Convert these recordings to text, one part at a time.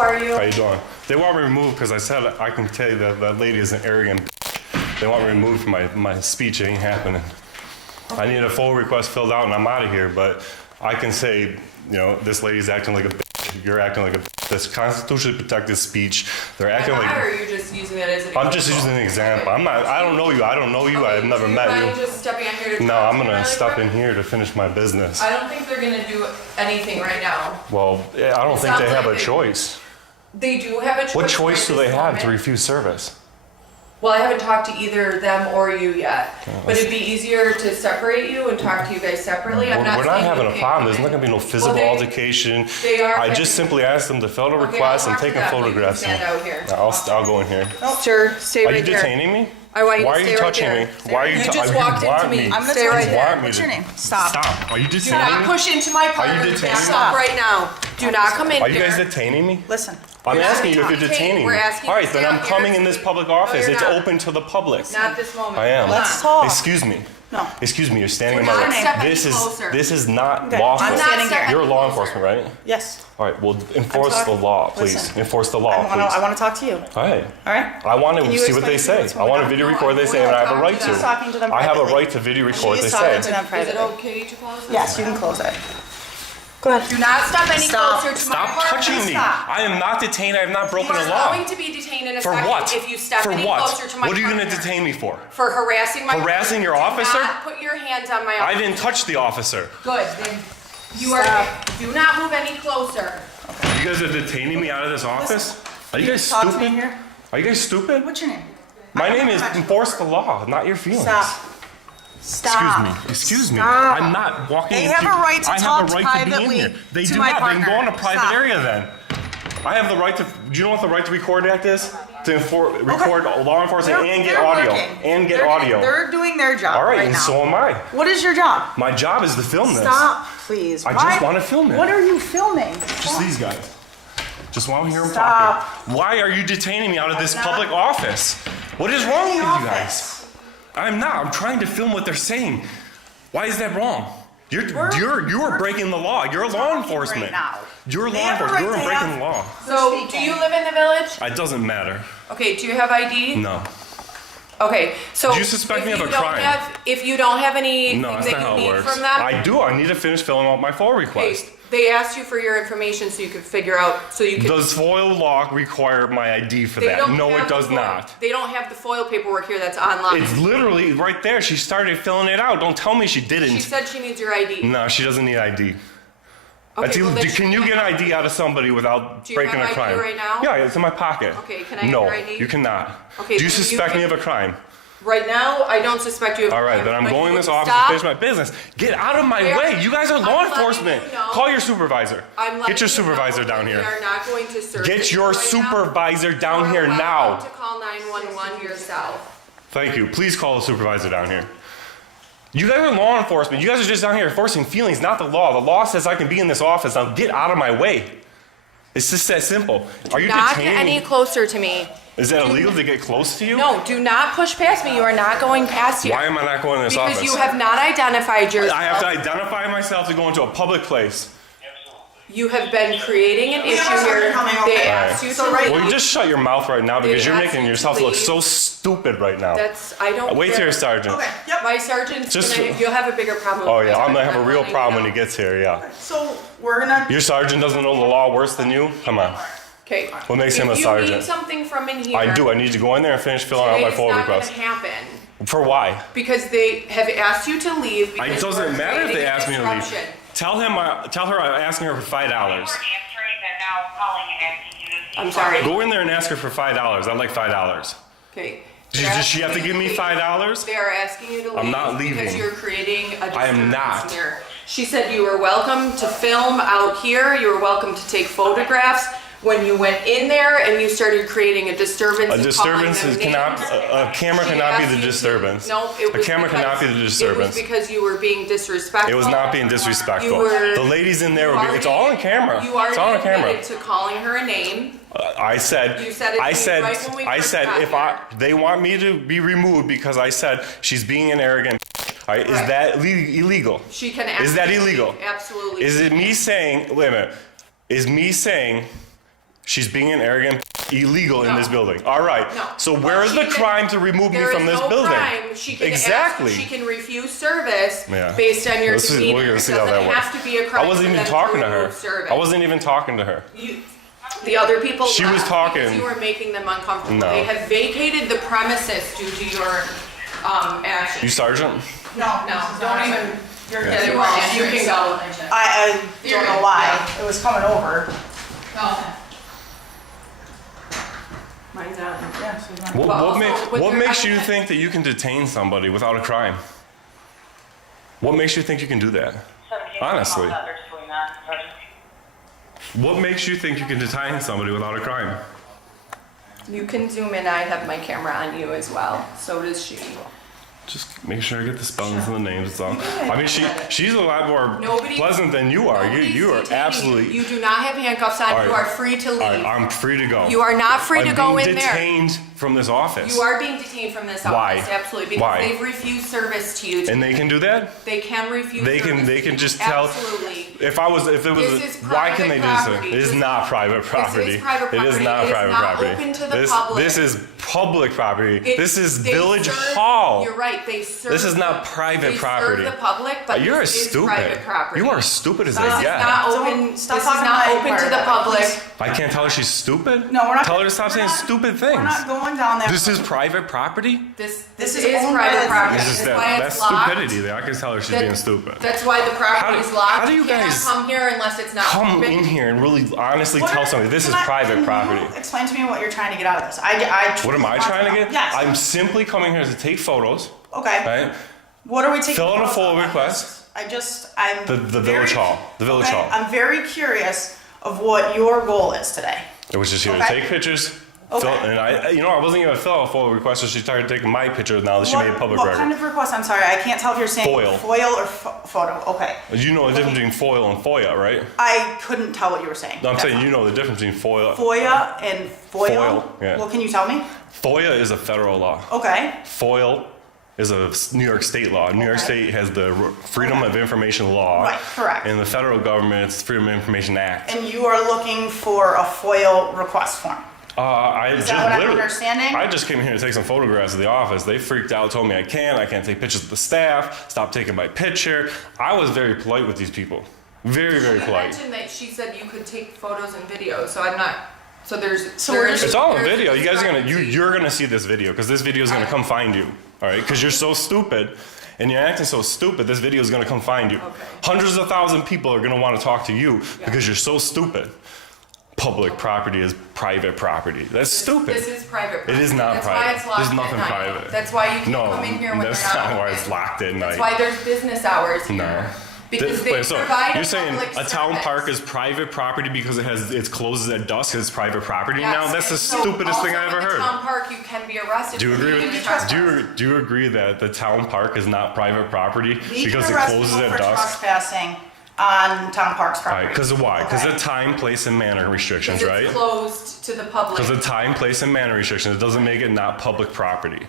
are you? How you doing? They want me removed because I said I can tell you that lady is an arrogant bitch. They want me removed from my speech. It ain't happening. I need a full request filled out and I'm out of here, but I can say, you know, this lady's acting like a bitch. You're acting like a bitch. This constitutionally protected speech. They're acting like. Or are you just using that as an example? I'm just using an example. I'm not. I don't know you. I don't know you. Okay, I've never met you. Just stepping in here to No, I'm gonna really step quick? in here to finish my business. I don't think they're gonna do anything right now. Well, I don't think they have a choice. They do have a choice. What choice do right they this have to moment. refuse service? Well, I haven't talked to either them or you yet. But it'd be easier to separate you and talk to you guys separately. We're not saying having you a can't problem. come There's in. not gonna be no physical Well, altercation. they are I just having- simply asked them to fill the Okay, request I'll and talk take to a them, but you can photograph. stand out here. I'll go in here. Sir, stay Are right you there. detaining me? I want you Why to are stay you right touching there. me? Why are you? You you just walked want into me. I'm gonna Stay tell right you there. that. What's your name? Stop. Stop. Are you Do detaining not me? push into my partner. detaining me? Stop right now. Do not come in Are you here. guys detaining me? Listen. I'm We're asking you if not- you're okay, detaining we're me. asking All you right, to then stay I'm out coming here. in this public No, office. you're It's not. open to the public. Not this moment. I am. Let's talk. Excuse me. No. Excuse me. You're standing in Do my not way. step any This closer. is not Okay, lawful. I'm standing here. You're law enforcement, right? Yes. All right. Well, enforce the talking- law, please. listen. Enforce the law, I please. want to talk to you. All right. All right. I want to Can you see what explain they to me say. what's I going want to on? video No, record what they I say, and I have a wanna right talk to She's them. talking to them I have a privately. right to video record what they She's talking to say. them Is it privately. okay to close this? Yes, you can close it. Go ahead. Do not step any Stop. closer to my Stop partner. touching me. Stop. I am not detained. I have not broken You the are law. going to be detained in a For second what? if you step For any what? closer to my What are you going to partner. detain me for? For harassing my Harassing your partner. officer? Do not put your hands on my I officer. didn't touch the officer. Good. Then you are. Stop. Do not move any closer. You guys are detaining me out of this office? Are you guys Talk to me stupid? here. Are you guys stupid? What's your name? My name is enforce the law, not your feelings. Stop. Stop. Excuse me. Stop. I'm not walking They into. have a right to I have talk a right to be in privately here. They to do my not. They can go in a partner. private Stop. area then. I have the right to. Do you know what the right to record act is? To record law enforcement and get They're audio. working. And get They're- audio. They're doing their job All right, right and now. so am I. What is your job? My job is to film this. Stop, please. I Why- just want to film it. What are you filming? Just these guys. Just want to hear them Stop. talking. Why are you detaining me out of this not- public office? What is wrong with you office. guys? I'm not. I'm trying to film what they're saying. Why is that wrong? You are breaking the law. You're law enforcement. right now. You're They law have a enforcement. right You're to breaking have- the law. So, do you live in the village? It doesn't matter. Okay. Do you have ID? No. Okay. So Do you suspect if me of you a don't crime? if you don't have anything No, that's that not you how it need works. from them, I do. I need to finish filling out my FOIA request. okay, they asked you for your information so you could figure out so you could. Does FOIA law require my ID for They that? don't No, have it the does FOIL not. They don't have the FOIL paperwork here that's online. It's literally right there. She started filling it out. Don't tell me she didn't. She said she needs your ID. No, she doesn't need ID. Okay, That's well, illegal. then Can she you get can't- an ID out of somebody without Do you breaking have a ID crime? right now? Yeah, it's in my pocket. Okay, can I have no, your ID? you cannot. Okay, Do you then you suspect me can- of a crime? Right now, I don't suspect you of a All right, crime, then I'm but going you in this would office stop. to finish my business. Get out of my Where- way. You guys are I'm law letting enforcement. you know- Call your supervisor. I'm letting Get your you supervisor know down We here. are not going to search Get it your right now. supervisor down You here are welcome now. to call 911 yourself. Thank you. Please call the supervisor down here. You guys are law enforcement. You guys are just down here enforcing feelings, not the law. The law says I can be in this office. Now get out of my way. It's just that simple. Are you Not detaining any me? closer to me. Is that illegal to get close to you? No, do not push past me. You are not going past here. Why am I not going in this Because office? you have not identified yourself. I have to identify myself to go into a public place. You have been creating an We have issue a sergeant here. coming They over. asked you So to right- leave. Well, you just shut your mouth right now because you're asked making you yourself to look leave. so stupid right now. I don't. Wait till your sergeant. Okay. Yep. My sergeant's Just- you'll have a bigger problem. Oh with yeah, my I'm gonna have a sergeant, real letting problem you when he know. gets here. Yeah. So we're gonna. Your sergeant doesn't know the law worse than you. Come on. Okay. What makes him a If you sergeant? need something from in here, I do. I need to go in there and finish filling out today my it's FOIA not request. gonna happen For why? because they have asked you to leave. It because doesn't we're matter if they creating ask me to leave. disruption. Tell her I'm asking her for $5. I'm sorry. Go in there and ask her for $5. I'd like $5. Okay. Does she have to give me $5? They are asking you to leave. I'm not leaving. Because you're creating a I am disturbance not. here. She said you were welcome to film out here. You were welcome to take photographs. When you went in there and you started creating a disturbance. A and disturbance calling them cannot. names, A camera she cannot be asked the you to- disturbance. No, it A was camera because- cannot be the It disturbance. was because you were being disrespectful. It was not being disrespectful. You were- The ladies in there You were being, it's all on camera. You It's all on already camera. admitted to calling her a name. I said, You said it to I me said, right when we I first said, got if here. they want me to be removed because I said she's being an arrogant. All right, is Right. that illegal? She can Is that absolutely- illegal? Absolutely. Is it me saying, wait a minute, is me saying She's being an arrogant, illegal in No. this building. All right. No. So Well, where is she the can- crime to remove me There from is this no building? crime. She can Exactly. she can refuse service Yeah. based on your We're demeanor. gonna It see how that doesn't works. have to be a crime. I wasn't for even them talking to her. remove service. I wasn't even talking to her. The other people She was left talking. because you were making them uncomfortable. No. They have vacated the premises due to your action. You sergeant? No, don't even. You're Yeah. getting You wrong. can go. I don't know why. It was coming over. Mine's out. Yeah, so it's not- What, Well, what, also, with what your makes you evidence- think that you can detain somebody without a crime? What makes you think you can do that? Honestly. What makes you think you can detain somebody without a crime? You can zoom in. I have my camera on you as well. So does she. Just make sure I get the spellings and the names. So. I mean, she's a lot more Nobody- pleasant than you are. Nobody's You are detaining absolutely. You do not have handcuffs on. All right. You are free to leave. All right, I'm free to go. You are not free I'm to go being in there. detained from this office. You are being detained from this Why? office, absolutely, because Why? they've refused service to you. And they can do that? They can refuse They can- service they to can you. just tell- Absolutely. If it was, This is why can they private do property. this? It is not private property. This is private It is property. not It is private not property. open to the public. This is public property. This is They Village serve- Hall. You're right, they serve. This is not private they property. serve the public, but You're this is stupid. private property. You are stupid as This they is get. not Don't- open, stop this is talking not about open my to the part, public. please. I can't tell her she's stupid? No, we're not. Tell her to stop we're saying not- stupid We're things. not going down that. This is road. private property? This This is is owned by private the- property. This is That's why that's it's locked. stupidity there. I can tell her she's being stupid. That's why the property is locked. how do you cannot guys come here unless it's not Come open. in here and really honestly What tell are- somebody this is can I- private can property. you explain to me what you're trying to get out of this. I What am I truly trying to want get? know. Yes. I'm simply coming here to take photos, Okay. right? What are we taking? Fill out a photos full of? request. I'm The very- village hall. The village okay, hall. I'm very curious of what your goal is today. It was just here to Okay. take pictures. Okay. And I wasn't gonna fill out a full request, so she started taking my pictures now that she made a public what record. kind of request? I'm sorry, I can't tell if you're saying Foil. or photo. Okay. You know the difference between FOIL and FOIA, right? I couldn't tell what you were saying. No, I'm That's saying all. you know the difference between FOIA. FOIA and FOIL. FOIL, yeah. Well, can you tell me? FOIA is a federal law. Okay. FOIL is a New York State law. New York Okay. State has the Freedom of Information Law. Right, correct. And the federal government, it's the Freedom of Information Act. And you are looking for a FOIL request form. Is that what I'm understanding? I just came here to take some photographs of the office. They freaked out, told me I can't take pictures of the staff, stop taking my picture. I was very polite with these people. Very, very You polite. mentioned that she said you could take photos and videos, so I'm not, so there's. So we're just- It's all in there's video. You guys are gonna, discrepancy. you're gonna see this video, because this video is gonna come find you. All right, because you're so stupid. And you're acting so stupid, this video is gonna come find you. Okay. Hundreds of thousands of people are gonna wanna talk to you because you're so stupid. Public property is private property. That's stupid. This is private property. It is not That's private. why it's locked There's at nothing night. private. That's why you can No, come in here when that's they're not not why open. it's locked at night. That's why there's business hours here. No. Because they Wait, so provide you're a saying public a town service. park is private property because it closes at dusk? It's private property Yes, now? That's the and so stupidest thing I also ever with the heard. town park, you can be arrested. Do you for agree being with? a trespass. Do you agree that the town park is not private property We because can it arrest closes people at for dusk? trespassing on town parks All property. right, because of why? Because Okay. of time, place, and manner restrictions, Because right? it's closed to the public. Because of time, place, and manner restrictions, it doesn't make it not public property.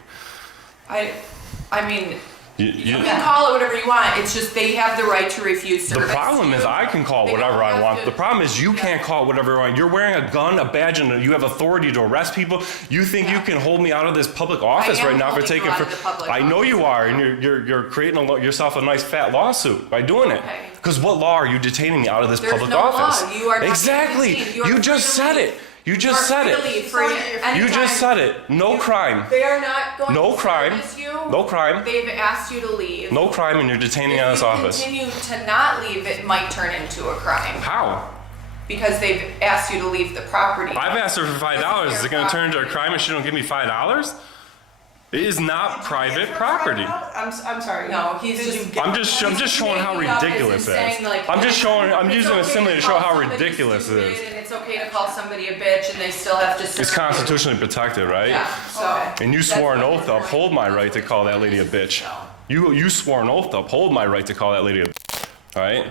I mean, You- you can call it whatever you want. It's just they have the right to refuse The service. problem is I can call They whatever don't I have want. to. The problem is you Yeah. can't call whatever you want. You're wearing a gun, a badge, and you have authority to arrest people. You think you can hold me out of this public office am right now for holding you taking? out of the public I know office. you are, and you're creating yourself a nice fat lawsuit by doing it. Okay. Because what law are you detaining me out of this There's public no office? law. You are not exactly. being detained. You are You free just to said leave. it. You just said it. You just said it. No crime. They are not going No to crime. service you. No crime. They've asked you to leave. No crime, and you're detaining me out of this If office. you continue to not leave, it might turn into a crime How? because they've asked you to leave the property. I've asked her for $5. Is it going to turn into a crime if she don't give me $5? It is not private property. I'm sorry. No, he's Did just- you get- I'm just showing how making up ridiculous this it and is. saying, like, I'm it's using a okay simile to call show how somebody ridiculous it stupid, is. And it's okay to call somebody a bitch and they still have to serve It's you. constitutionally protected, right? Yeah, so. And you that's swore an what oath to the point uphold my is. right to call that lady a bitch. You swore an oath to uphold my right to call that lady a bitch. All right?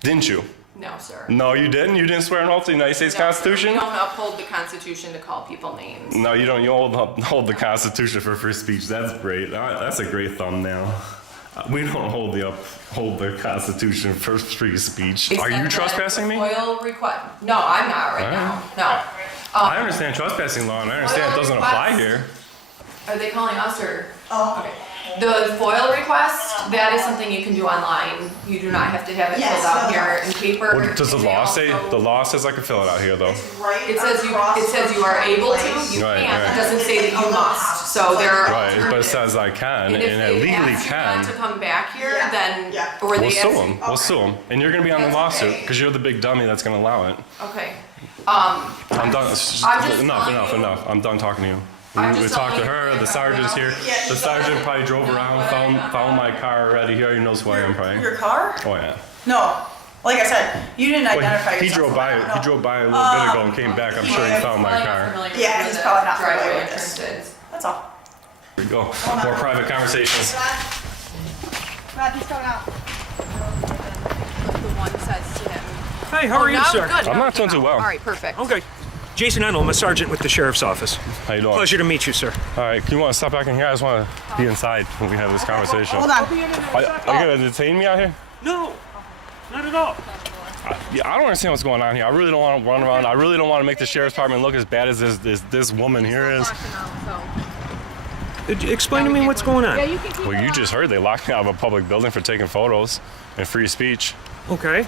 Didn't you? No, sir. No, you didn't? You didn't swear an oath to the United States No, Constitution? We don't uphold the Constitution to call people names. No, you don't. You hold the Constitution for free speech. That's great. That's a great thumbnail. We don't hold the Constitution for free speech. Are you Except that trespassing the me? FOIL request. No, I'm not right now. No. I understand trespassing law, and I understand it doesn't apply here. Are they calling us or? Oh. Okay. The FOIL request, that is something you can do online. You do not have to have it Yes, filled out no. here in paper. What does the And they law say? also- The law says I can fill it out here, though. It's right It says across you are from able to, place. you Right, can't. right. It doesn't say that you must. So there are Right, but it alternatives. says I can, And if and I they legally ask you can. not to come back here, Yeah, then, yeah. or We'll they sue ask them. you. We'll sue them, and you're gonna be on the That's lawsuit okay. because you're the big dummy that's gonna allow it. Okay. I'm done. I'm just Enough. telling you. Enough. I'm done talking to you. I'm We just talked to telling her. you. The sergeant's here. Yeah, The sergeant probably drove around, found my car already. He already knows who I am, probably. Your car? Oh yeah. No. Like I said, you didn't Well, identify he yourself. drove by. No. He drove by a little bit ago and came back. I'm sure he found my car. Yeah, he's probably not familiar Driveway with this. entrances. That's all. Here we go. More private conversations. Rod, he's coming out. The one says to him. Hi, how are you, No, sir? good. I'm No, not doing came too out. well. All right, perfect. Okay. Jason Ennell, I'm a sergeant with the sheriff's office. How you doing? Pleasure to meet you, sir. All right. Can you want to step back in here? I just want to be inside when we have this conversation. Hold on. Are you gonna detain me out here? No, not at all. Yeah, I don't understand what's going on here. I really don't want to run around. I really don't want to make the sheriff's department look as bad as this woman here is. Explain to me what's going on. Well, you just heard they locked me out of a public building for taking photos and free speech. Okay.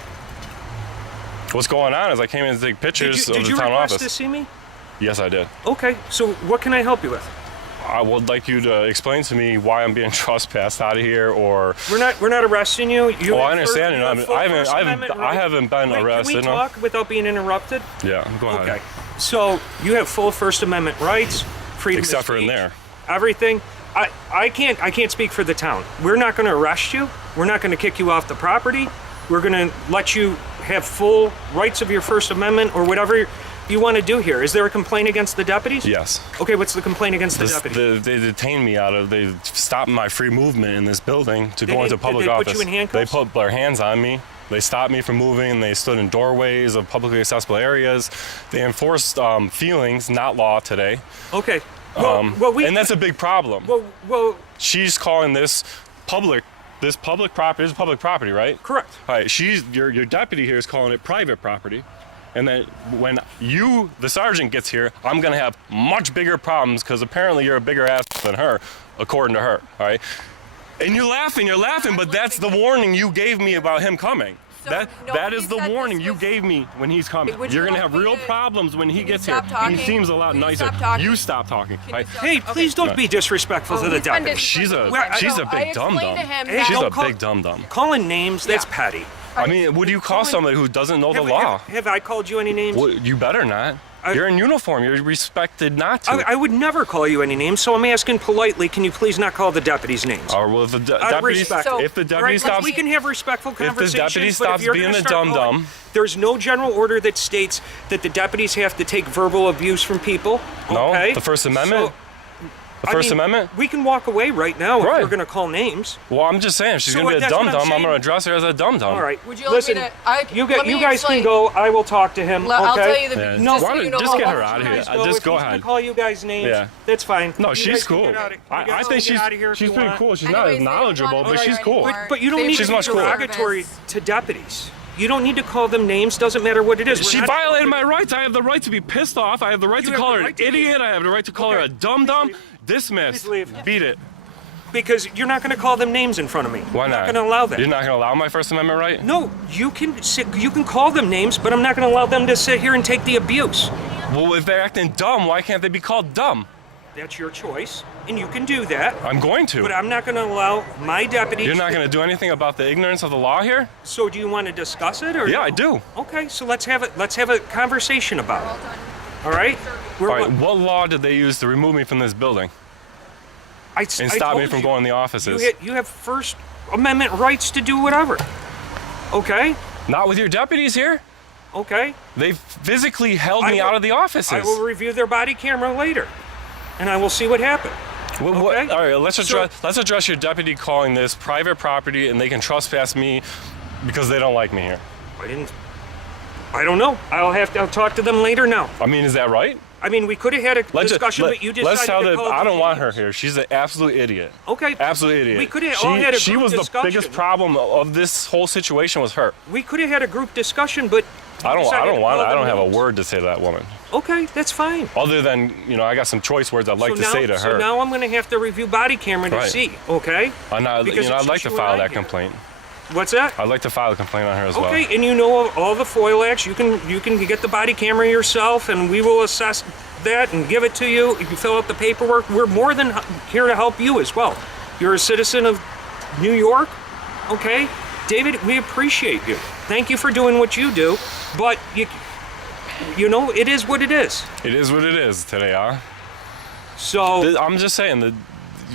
What's going on is I came in to take pictures Did of the you town request office. to see me? Yes, I did. Okay, so what can I help you with? I would like you to explain to me why I'm being trespassed out of here, or. We're not arresting you. You Oh, I have understand. you have I full haven't. First Amendment I right. haven't been Wait, arrested. Can we no. talk without being interrupted? Yeah, go ahead. Okay. So you have full First Amendment rights, freedom of Except for in speech, there. everything. I can't speak for the town. We're not going to arrest you. We're not going to kick you off the property. We're going to let you have full rights of your First Amendment or whatever you want to do here. Is there a complaint against the deputies? Yes. Okay, what's the complaint against the deputies? They detained me they stopped my free movement in this building to go into public did they office. put you in handcuffs? They put their hands on me. They stopped me from moving. They stood in doorways of publicly accessible areas. They enforced feelings, not law today. Okay. And that's a big problem. Well, She's calling this public property. This is public property, right? correct. All right. Your deputy here is calling it private property. And then when the sergeant gets here, I'm gonna have much bigger problems because apparently you're a bigger ass than her, according to her. All right. And you're laughing, but that's the warning you gave me about him coming. So that nobody is the said warning this you was- gave me when he's coming. Would you You're gonna like have me real to- problems when he Can you gets here. stop talking? He seems a lot Can you nicer. stop talking? You stop talking. Can you Right? stop- Hey, Okay. please don't be disrespectful to the He's been deputies. She's a disrespectful. big I dum explained dum. to him Hey, that- She's don't a call- big dum dum. Calling names, that's Yeah. petty. I mean, would you call somebody who doesn't know the law? Have I called you any names? Well, you better not. You're in uniform. You're respected not to. I would never call you any names, so I'm asking politely, can you please not call the deputies names? Or well, if the Out of deputy, respect. So- if the All deputy right, stops, we can have respectful conversations. deputy but stops if you're being gonna a start dum-dum- calling- There's no general order that states that the deputies have to take verbal abuse from people. no, okay? the First Amendment. So, the I First mean, Amendment. We can walk away right now if Right. we're going to call names. Well, I'm just saying, if she's So gonna be a that's dum what I'm dum, I'm saying. gonna address her as a dum dum. All right. Would you like me Listen, to- you let me guys explain. can go. I will talk to him. I'll okay? tell you the Yeah. No, just, Why so don't- you know just how get much her out of you here. guys Go. Just If go he's ahead. gonna call you guys names. Yeah. That's fine. No, You she's guys can cool. get out of- you I guys think can get out of here if she's you pretty want. cool. She's Anyways, not they as didn't knowledgeable, want but to she's do cool. anymore. But you don't They need She's to be much cooler. derogatory to deputies. You don't need to call them names. Doesn't matter what it is. She We're not- violated my rights. I have the right to be pissed off. I have the right You to have call the her an right to be- idiot. I have the right to call her Okay. a dum dum. Please leave. Dismissed. Please leave. Beat it. Because you're not going to call them names in front of me. Why I'm not? not going to allow that. You're not gonna allow my First Amendment right? No, you can call them names, but I'm not going to allow them to sit here and take the abuse. Well, if they're acting dumb, why can't they be called dumb? That's your choice, and you can do that. I'm going But to. I'm not going to allow my deputies. You're not gonna do anything about the ignorance of the law here? So do you want to discuss it, or Yeah, no? I do. Okay, so let's have a conversation about it. All right. All right. What law did they use to remove me from this building and stop me from going in the offices? You have First Amendment rights to do whatever. Okay. Not with your deputies here. Okay. They physically held I me will- out of the offices. I will review their body camera later, and I will see what happened. Okay. All right, let's address your deputy calling this private property, and they can trespass me because they don't like me here. I don't know. I'll talk to them later now. I mean, is that right? I mean, we could have had a discussion, but you decided let's tell to that call I it don't want her ridiculous. here. She's an absolute idiot. Okay. Absolute idiot. We could have all had a She group was discussion. the biggest problem of this whole situation was her. We could have had a group discussion, but I don't have a word. word to say to that woman. Okay, that's fine. Other than, I got some choice words I'd like to say to her. So now I'm going to have to review body camera to Right. see, okay? Because I'd like to file that complaint. complaint. What's that? I'd like to file a complaint on her as well. Okay, and you know all the FOIL acts. You can get the body camera yourself, and we will assess that and give it to you. If you fill out the paperwork, we're more than here to help you as well. You're a citizen of New York, okay? David, we appreciate you. Thank you for doing what you do, but you know, it is what it is. It is what it is today, huh? So I'm just saying that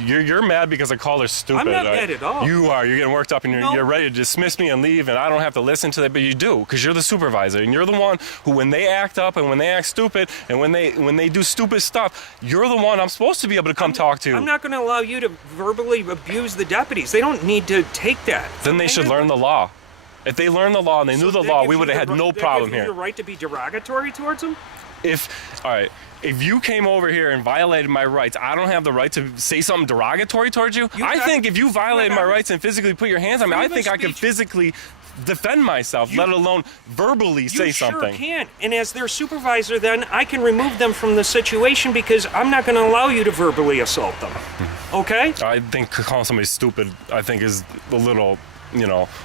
you're mad because I called her stupid. I'm not mad at all. You are. You're getting worked up and you're ready to dismiss me and leave, and I don't have to listen to that, but you do because you're the supervisor and you're the one who, when they act up and when they act stupid and when they do stupid stuff, you're the one I'm supposed to be able to come talk to. I'm not going to allow you to verbally abuse the deputies. They don't need to take that. Then they should learn the law. If they learned the law and they knew the law, we would have had no problem here. You the right to be derogatory towards them? If you came over here and violated my rights, I don't have the right to say something derogatory towards you. I think if you violated my rights and physically put your hands on me, I think I could physically defend myself, let alone verbally say something. You sure can. And as their supervisor, then I can remove them from the situation because I'm not going to allow you to verbally assault them. Okay? I think calling somebody stupid, I think, is a little,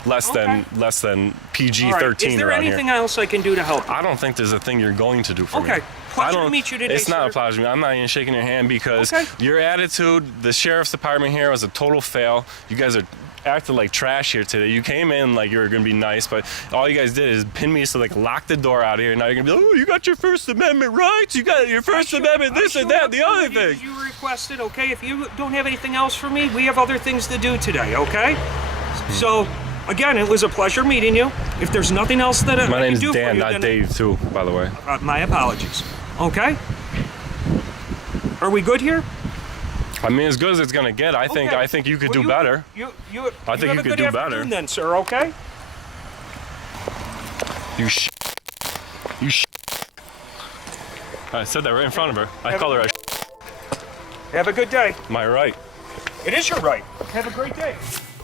less than PG-13 All right. Is there around anything here. else I can do to help you? I don't think there's a thing you're going to do for me. Okay. Pleasure to meet you today, It's not sir. a pleasure to me. I'm not even shaking your hand because Okay. your attitude, the sheriff's department here was a total fail. You guys are acting like trash here today. You came in like you were going to be nice, but all you guys did is pin me, so lock the door out of here. Now you're going to be like, oh, you got your First Amendment rights. You got your First Amendment, this and that, the other thing. You requested, okay? If you don't have anything else for me, we have other things to do today, okay? So, again, it was a pleasure meeting you. If there's nothing else that I My can name's do Dan, for you, not then, Dave, too, by the way. My apologies. Okay? Are we good here? I mean, as good as it's going to get. I think you could do better. I think you could do better. Then, sir, okay? You I said that right in front of her. I call her a Have a good day. My right. It is your right. Have a great day.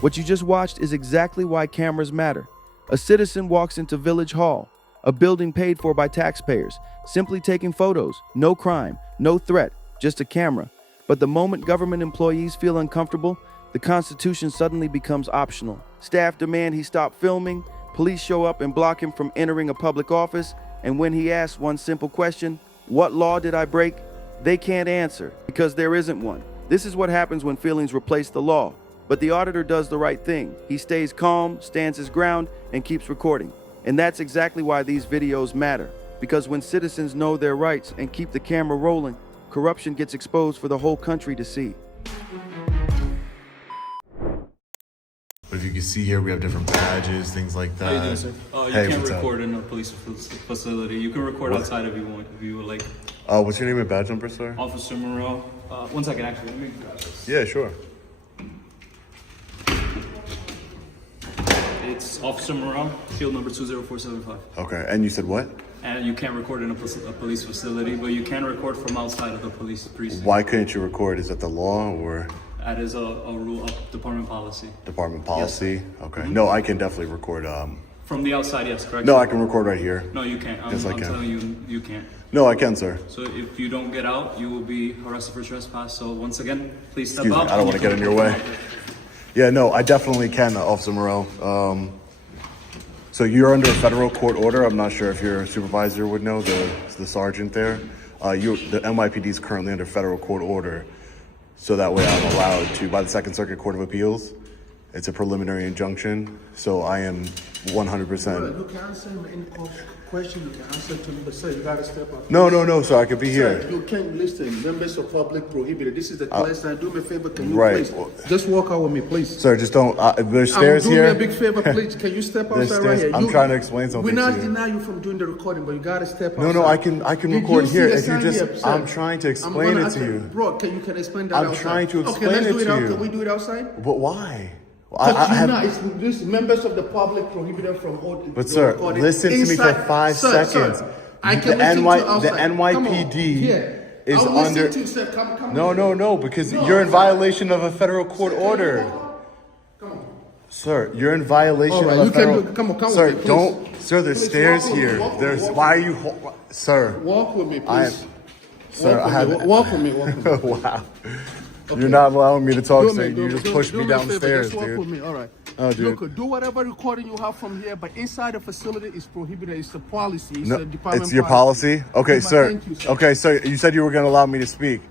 What you just watched is exactly why cameras matter. A citizen walks into Village Hall, a building paid for by taxpayers, simply taking photos. No crime, no threat, just a camera. But the moment government employees feel uncomfortable, the Constitution suddenly becomes optional. Staff demand he stop filming, police show up and block him from entering a public office, and when he asks one simple question, "What law did I break?" they can't answer because there isn't one. This is what happens when feelings replace the law. But the auditor does the right thing. He stays calm, stands his ground, and keeps recording. And that's exactly why these videos matter. Because when citizens know their rights and keep the camera rolling, corruption gets exposed for the whole country to see. But if you can see here, we have different badges, things like that. How you doing, sir? You Hey, can't what's up? record in a police facility. You can record outside if you want, if you would like. What's your name and badge number, sir? Officer Moreau. 1 second, actually. Let me grab this. Yeah, sure. It's Officer Moreau, shield number 20475. Okay, and you said what? And you can't record in a police facility, but you can record from outside of the police precinct. Why couldn't you record? Is that the law or That is a rule of department policy. department policy? Okay. No, I can definitely record. From the outside, yes, correct? No, I can record right here. No, you can't. Yes, I I'm can. telling you, you can't. No, I can, sir. So if you don't get out, you will be arrested for trespass. So once again, please step Excuse me, out. I don't want to get in your way. Yeah, no, I definitely can, Officer Moreau. So you're under a federal court order. I'm not sure if your supervisor would know, the sergeant there. The NYPD is currently under federal court order. So that way I'm allowed to, by the Second Circuit Court of Appeals. It's a preliminary injunction. So I am 100%. You can answer him any question, you can answer to me, but sir, you gotta step up. No, so I could be here. Sir, you can't listen. Members of public prohibited. This is the last time. Do me a favor, can you right. please just walk out with me, please? Sir, just don't, there's stairs do here. me a big favor, please. Can you step There's outside right stairs. here? I'm trying to explain something We're not to you. denying you from doing the recording, but you gotta step outside. No, I can You record see here. the If you sign just, here, sir? I'm trying to explain it to you. Bro, you can explain that I'm outside? trying to Okay, explain let's it do it to out. you. Can we do it outside? But why? This members of the public prohibited from But sir, recording listen to me for inside. 5 Sir, seconds. I can The listen NY to outside. the Come on, NYPD here. is I'll listen under. to you, sir. Come No, on. no, no, because No, you're in sir. violation of a federal court order. Come on. Sir, you're in violation All right, of a you can federal. do- come on, sir, with me, please. don't. Sir, there's Please stairs walk with me, here. walk with me, There's. walk Why are with you, sir? Walk with me, I am. please. Sir, I have. Walk with me. Walk with me. Wow. You're not allowing me to talk, Do sir. me- You do- just do- pushed do me me a favor, downstairs, just walk with dude. me. All right. Oh, dude. Look, do whatever recording you have from here, but inside the facility is prohibited. It's a policy. It's No, a department it's your policy. Okay, Okay, sir. thank you, sir. Okay, sir. You said you were going to allow me to speak.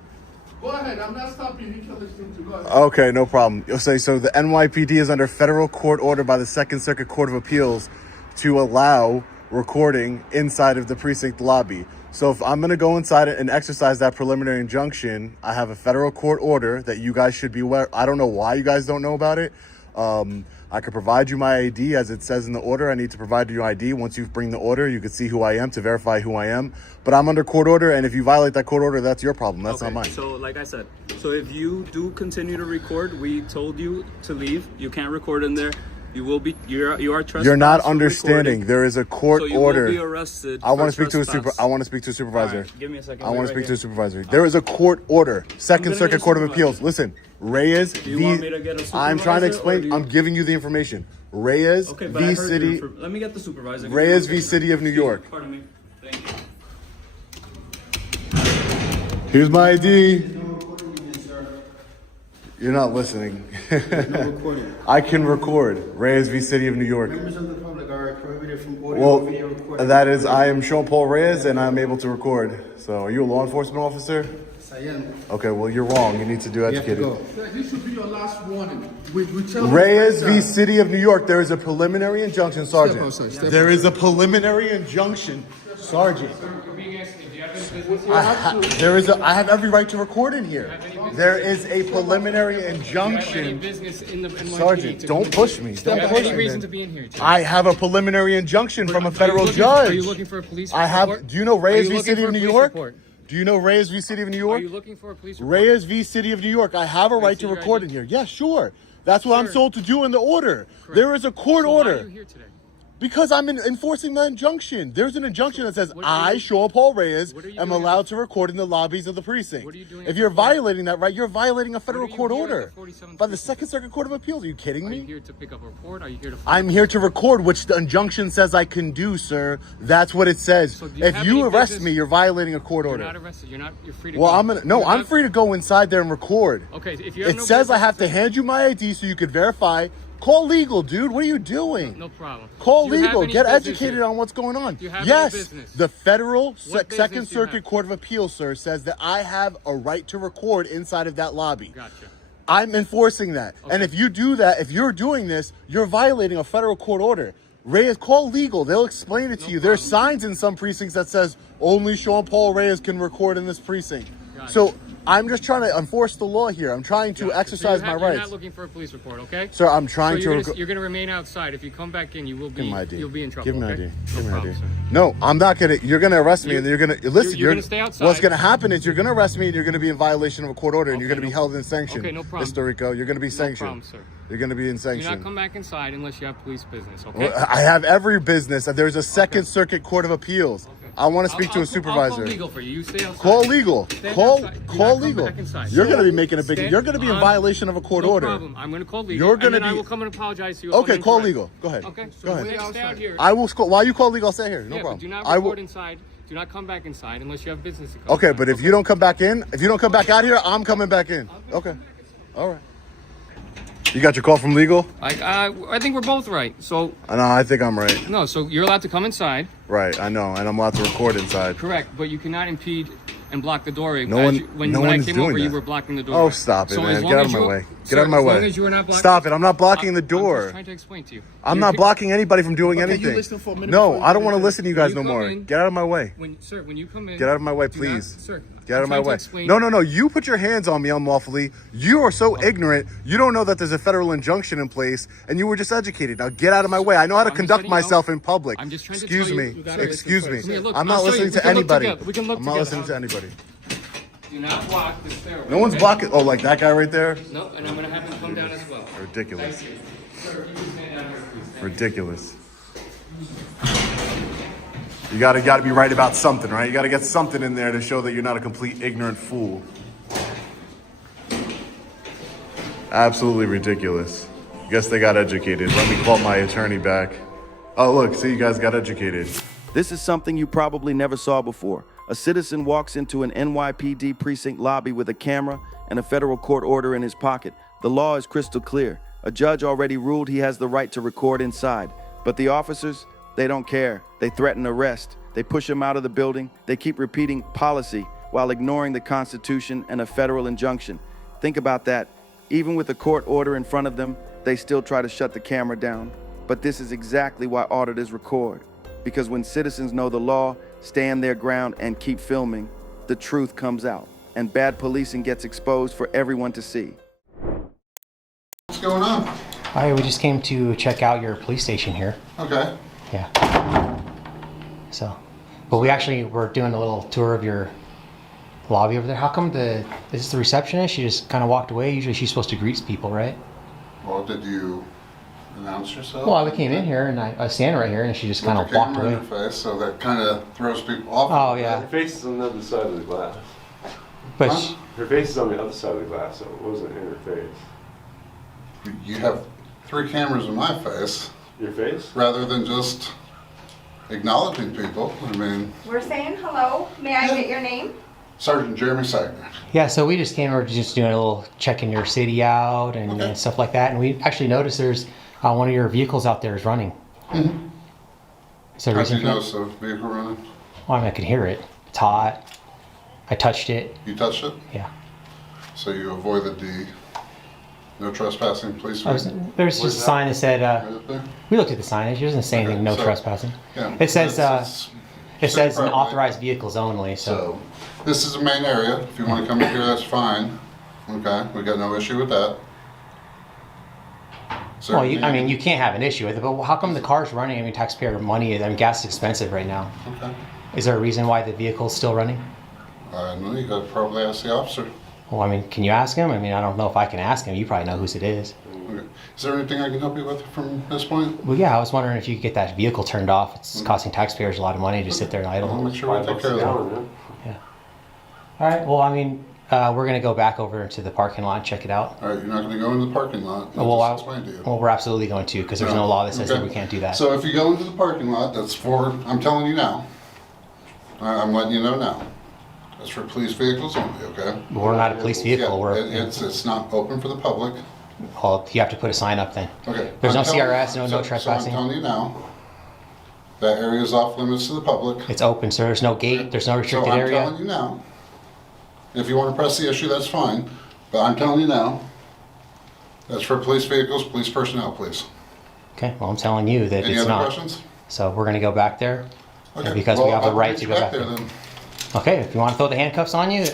Go ahead. I'm not stopping you. You can listen to. Go ahead. Okay, no problem. You'll say so. The NYPD is under federal court order by the Second Circuit Court of Appeals to allow recording inside of the precinct lobby. So if I'm going to go inside and exercise that preliminary injunction, I have a federal court order that you guys should be aware. I don't know why you guys don't know about it. I could provide you my ID as it says in the order. I need to provide you ID. Once you bring the order, you can see who I am to verify who I am. But I'm under court order, and if you violate that court order, that's your problem. That's not mine. So like I said, so if you do continue to record, we told you to leave. You can't record in there. You will be. You are trespassing. You're not from understanding. recording. There is a court So you order. will be arrested. I want for to speak to a trespass. I want to speak to a supervisor. All right, give me a second. I want Wait to right speak to a here. supervisor. There is a court order. Second gonna Circuit get a Court of supervisor. Appeals. Listen, Reyes you want me to get a I'm trying to supervisor, or explain. do you- I'm giving you the information. Reyes Okay, but I v. heard City. you. Let me get the supervisor. Give me Reyes one v. second. City of New Excuse me. York. Pardon me. Thank you. Here's my ID. You're not listening. Recording. I can record. Reyes v. City of New York. Members of the public are prohibited from audio Well, or video recording. that is, I am Sean Paul Reyes, and I'm able to record. So, are you a law enforcement officer? Yes, I am. Okay, well, you're wrong. You need to do You have to educated. go. This should be your last warning. We tell you Reyes v. next time. City of New York. There is a preliminary injunction, Sergeant. outside, step There is a preliminary injunction, Sergeant. I have every right to record in here. There is a preliminary injunction. Sergeant, don't push me. Don't push me. reason to be in here today? I have a preliminary injunction from a federal Are judge. you looking for a police I have. report? Do you know Are Reyes you v. looking City for of a New police York? report? Do you know Reyes v. City of New Are York? you looking for a police report? Reyes v. City of New York. I have a right to see your record ID? in here. Yeah, sure. That's what I'm Sure. told to do in the order. There is a court So order. Why are you here today? Because I'm enforcing the injunction. There's an injunction that says what are I, you- Sean Paul Reyes, what are you am doing allowed to record in the lobbies of the precinct. What are you doing If at you're the court? violating that right, you're violating a federal you court here at the order 47th by the precinct? Second Circuit Court of Appeals. Are you kidding Are you me? here to pick up a report? Are you here to? I'm here to record, which the injunction says I can do, sir. That's what it says. So do you If have you any arrest business- me, you're violating a court You're order. not arrested. You're not. You're free to Well, go. I'm gonna. No, You're I'm not- free to go inside there and record. Okay, if you have It no says I business have to to- hand you my ID so you could verify. Call legal, dude. What are you doing? No problem. Call Do you have legal. any Get business educated here? on what's going on. Do you have any Yes, business? the federal What business Second do you Circuit have? Court of Appeals, sir, says that I have a right to record inside of that lobby. Gotcha. I'm enforcing that. And Okay. if you do that, if you're doing this, you're violating a federal court order. Reyes, call legal. They'll explain it to you. There's signs in some precincts that says only Sean Paul Reyes can record in this precinct. Gotcha. So I'm just trying to enforce the law here. I'm trying to exercise my You're rights. not looking for a police report, okay? Sir, I'm trying So to. you're gonna remain outside. If you come back in, you will be. Give me my ID. You'll be in trouble. Give me my okay? ID. No Give me my problem, ID. sir. No, I'm not gonna. You're gonna arrest me, and then you're gonna listen. you're gonna stay outside. What's gonna happen is you're gonna arrest me, and you're gonna be in violation of a court order, and you're Okay, gonna be no- held in sanction. okay, no problem. Mr. Rico, you're gonna be sanctioned. problem, sir. You're gonna be in Do sanction. not come back inside unless you have police business, okay? Well, I have every business. There's a Second Circuit Court of Appeals. I want to speak to a I'll supervisor. call legal for you. You stay outside. Call legal. Stand Call outside. Do call not come legal. back inside. You're gonna be making a big. Stand You're gonna be in on- violation of a court no order. problem. I'm gonna call legal. You're gonna and then I be- will come and apologize to you. Okay, call Incorrect. legal. Go ahead. Okay. Go ahead. Stay out here. I will. While you call legal, I'll stay here. No yeah, problem. But do not I will. record inside. Do not come back inside unless you have business to come. Okay, inside, but if you don't come back in, if you don't come back out here, I'm coming back in. Okay. All right. You got your call from legal? I think we're both right. So No, I think I'm right. no, so you're allowed to come inside, Right, I know, and I'm allowed to record inside. correct? But you cannot impede and block the doorway. No as one- you- when no when I one's came doing over, you that. were blocking the doorway. Oh, stop it, So man. as Get long out as of my you- way. sir, Get out of my as long way. as you are not blocking, Stop it. I'm not blocking the I'm door. just trying to explain to you. I'm You're not ki- blocking anybody from doing Okay, you anything. listen for a minute No, before I don't you want to finish. listen to you guys You no come more. in- Get out of my way. Sir, when you come in, Get out of my way, do not- please. sir, Get out of I'm my trying to way. explain- No. You put your hands on me unlawfully. You are so ignorant. You don't know that there's a federal injunction in place, and you were just educated. Now get out of my way. I know how to I'm just conduct letting you know. myself in public. I'm just trying to Excuse tell you- me. you gotta Excuse listen me. first. Come here, look, I'm not I'll show you. listening We to can look anybody. together. We can look I'm not together. listening to anybody. Do not block the stairway. No one's okay? blocking. Oh, like that guy right there? No, and I'm gonna have him come down as well. Ridiculous. Thank you. Sir, if you can stand down here, please. Thank you. Ridiculous. You gotta be right about something, right? You gotta get something in there to show that you're not a complete ignorant fool. Absolutely ridiculous. Guess they got educated. Let me call my attorney back. Oh, look, see, you guys got educated. This is something you probably never saw before. A citizen walks into an NYPD precinct lobby with a camera and a federal court order in his pocket. The law is crystal clear. A judge already ruled he has the right to record inside. But the officers, they don't care. They threaten arrest. They push him out of the building. They keep repeating policy while ignoring the Constitution and a federal injunction. Think about that. Even with a court order in front of them, they still try to shut the camera down. But this is exactly why auditors record. Because when citizens know the law, stand their ground, and keep filming, the truth comes out, and bad policing gets exposed for everyone to see. What's going on? Hi, we just came to check out your police station here. Okay. Yeah. So, but we actually were doing a little tour of your lobby over there. How come is this the receptionist? She just kind of walked away. Usually she's supposed to greet people, right? Well, did you announce yourself? Well, we came in here and I was standing right here and she just kind of walked away. With the camera in her face, so that kind of throws people off. Oh, yeah. Her face is on the other side of the glass. But huh? Her face is on the other side of the glass, so it wasn't in her face. You have 3 cameras in my face. Your face? Rather than just acknowledging people. I mean... We're saying hello. May I get your name? Sergeant Jeremy Sagner. Yeah, so we just came over just doing a little checking your city out and stuff like that. And we actually noticed there's one of your vehicles out there is running. Mm-hmm. Is there a How reason did you for notice the vehicle running? Well, I mean, I could hear it. It's hot. I touched it. You touched it? Yeah. So you avoided the no trespassing police vehicle? There's just a sign that said, we looked at the signage. It doesn't say anything, no trespassing. Yeah, it says, it says property. authorized vehicles only. So this is the main area. If you want to come in here, that's fine. Okay, we got no issue with that. Well, I mean, you can't have an issue with it, but how come the car's running? I mean, taxpayer money, I mean, gas is expensive right now. Okay. Is there a reason why the vehicle's still running? I don't know, you got to probably ask the officer. Well, I mean, can you ask him? I mean, I don't know if I can ask him. You probably know whose it is. Okay. Is there anything I can help you with from this point? Well, yeah, I was wondering if you could get that vehicle turned off. It's costing taxpayers a lot of money to sit there and idle. I'll make sure we take care of that. Yeah. All right, well, I mean, we're going to go back over to the parking lot and check it out. All right, you're not going to go into the parking lot. Well, explain to you. Well, we're absolutely going to, because there's no law that says that we can't do that. So if you go into the parking lot, that's for, I'm telling you now, I'm letting you know now, that's for police vehicles only, okay? We're not a police vehicle. Yeah, it's not open for the public. Well, you have to put a sign up then. Okay. There's no telling- CRS, no trespassing. So I'm telling you now, that area is off limits to the public. It's open, so there's no gate, there's no restricted So area. I'm telling you now, if you want to press the issue, that's fine, but I'm telling you now, that's for police vehicles, police personnel, please. Okay, well, I'm telling you that Any it's other not. questions? So we're gonna go back there, Okay. because Well, we have the I'll right meet to you go back there. then. Okay, if you want to throw the handcuffs on you,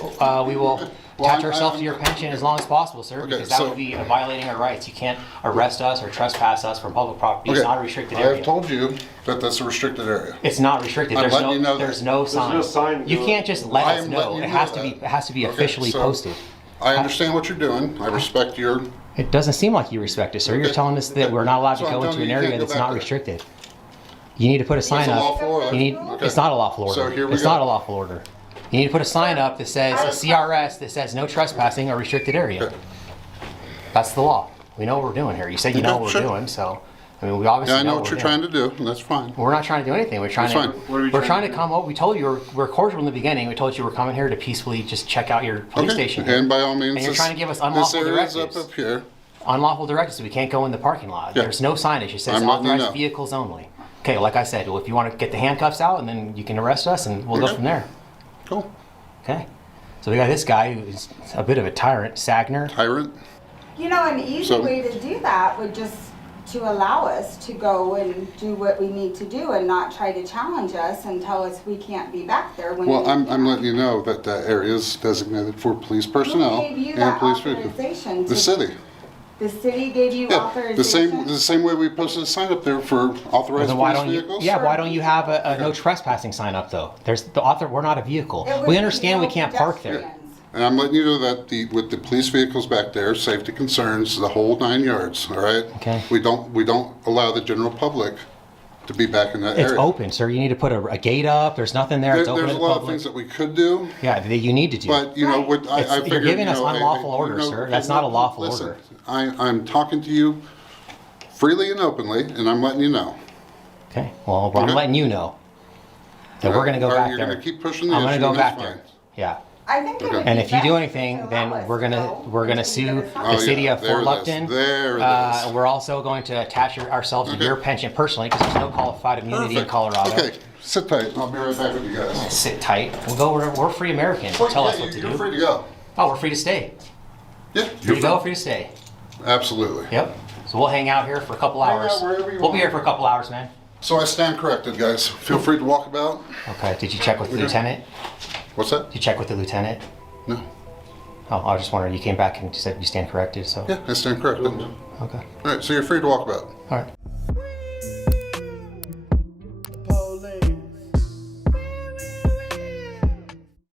we will Well, attach ourselves to your pension as long as possible, sir, because that would be violating our rights. You can't arrest us or trespass us from public property. It's not a restricted I area. have told you that that's a restricted area. It's not restricted. I'm There's letting no, you know there's that. no sign. no sign. You can't just let I us am know. letting you It know has to that. be. It has to be Okay, officially so posted. I understand what you're doing. I respect your... It doesn't seem like you respect it, sir. You're Okay. telling us that we're not allowed So to I'm go telling into an you you area can't go that's back not there. restricted. You need to put a sign It's a up. lawful order. You need. Okay. It's not a lawful order. So here we it's go. not a lawful order. You need to put a sign up that says a CRS that says no trespassing or restricted area. Okay. That's the law. We know what we're doing here. You said you know Okay, what sure. we're doing, so I mean we obviously Yeah, I know know what you're we're trying to do, and that's fine. We're not trying to do anything. We're trying That's to. fine. What are we We're trying trying to come up. We told you we're cordial in the beginning. We told you we're coming here to peacefully just check out your police station. And by all means, And you're trying to give us this unlawful area's directives. up here. Unlawful directives. We can't go in the parking lot. Yeah. There's no signage. It says I'm letting you authorized know. vehicles only. Okay, like I said, well, if you want to get the handcuffs out, and then you can arrest us, and we'll go Okay. from there. Cool. Okay. So we got this guy who's a bit of a tyrant, Sagner. Tyrant? You know, an easy So- way to do that would just to allow us to go and do what we need to do and not try to challenge us and tell us we can't be back there when Well, we I'm can. letting you know that that area is designated for police personnel Who gave you and that police vehicles. authorization? The city. The city gave you Yeah, authorization? the same way we posted a sign up there for authorized Then why police don't you? vehicles. Yeah, why don't you have a no trespassing sign up though? There's the author. We're not a vehicle. It would We be understand we no can't park there. pedestrians. And I'm letting you know that with the police vehicles back there, safety concerns, the whole 9 yards, all right? Okay. We don't allow the general public to be back in that It's area. open, sir. You need to put a gate up. There's nothing there. It's open There's to a the lot of public. things that we could do, Yeah, that you need to do. but you know, what I It's- figured, you're giving us you know, unlawful you orders, know, sir. That's not a lawful listen, order. I'm talking to you freely and openly, and I'm letting you know. Okay. Well, I'm Okay. letting you know that we're going to go Or back you're there. gonna keep pushing the I'm going issue, to go and back that's there. Yeah. I think it Okay. would And be if you do best anything, to then allow us we're gonna go sue to the city of there Fort it is. Lupton. There it is. We're also going to attach ourselves to Okay. your pension personally because there's no qualified immunity in Perfect. Colorado. Okay, sit tight. I'll be right back with you guys. Sit tight. We'll go. We're free Americans. Tell us what to You're do. free to go. Oh, we're free to stay. Yeah, Free to go. Free to stay. Absolutely. Yep. So we'll hang out here for a couple Hang hours. out wherever you We'll be want. here for a couple hours, man. So I stand corrected, guys. Feel free to walk about. Okay. Did you check with the lieutenant? What's that? Did you check with the lieutenant? No. Oh, I was just wondering. You came back and you said you stand corrected. So. Yeah, I stand corrected. Okay. All right, so you're free to walk about. All right.